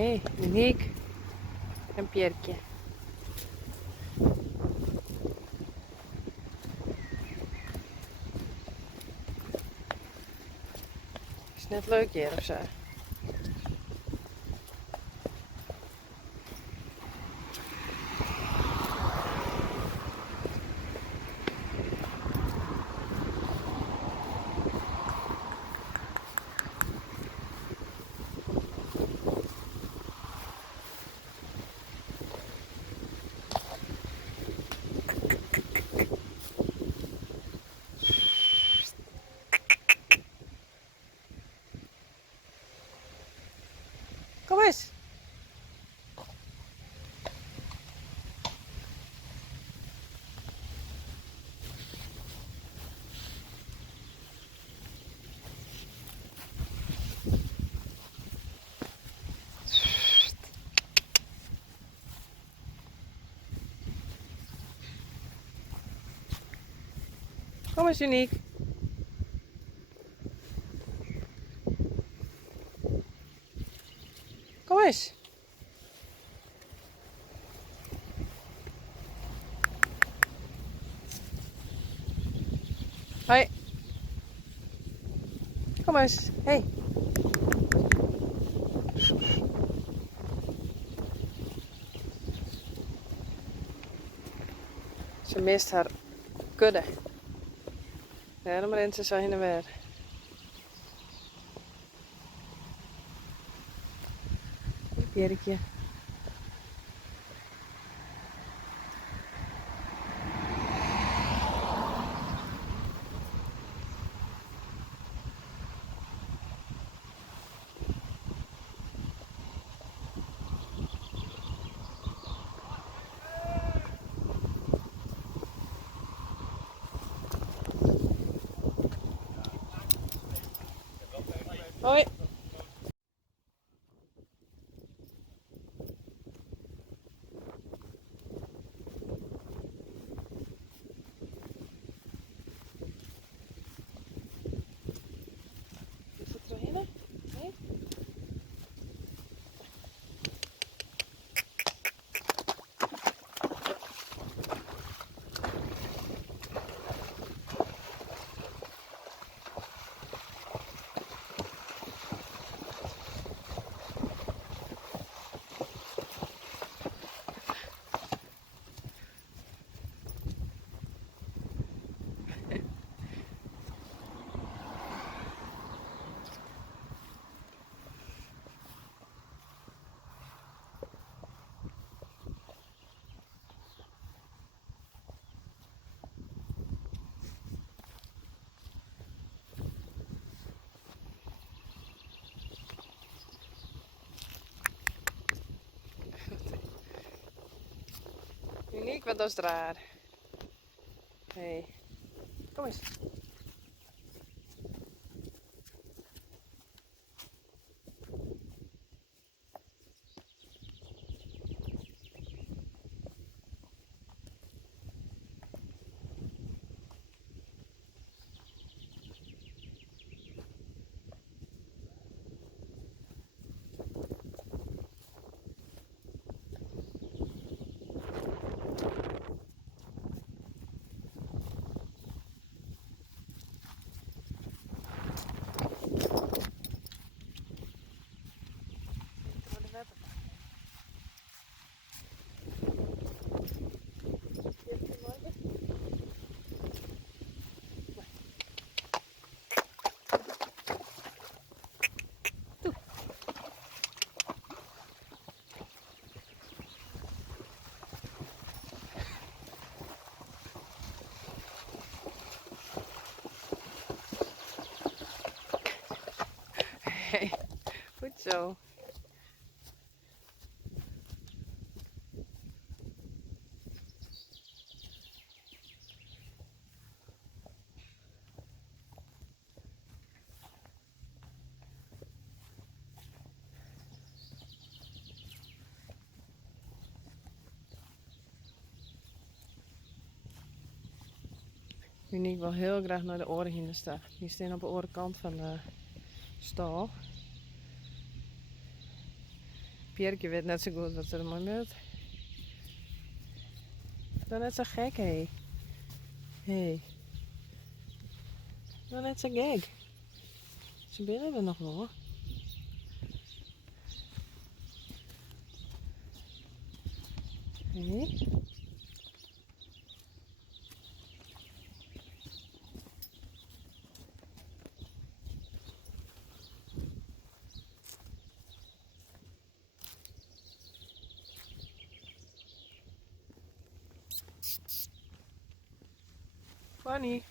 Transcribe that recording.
Hé, Uniek. En Pierkje. Is net leuk hier of zo? Kom eens. Kom eens, Uniek. Kom eens. Hoi. Kom eens. Hey. Ze mist haar kudde. Daarom rent ze zo heen en weer. Pierkje. Hoi. Is het er heen? Nee? Uniek, wat is raar. Hey. Kom eens. Hey, goed zo. Uniek wil heel graag naar de oren staan. Die staan op de orenkant van de stal. Pierkje weet net zo goed wat ze er maar moet. Doe net zo gek, hé. Hé. Doe net zo gek. Ze binnen er nog wel, hoor. Hé. Bonnie.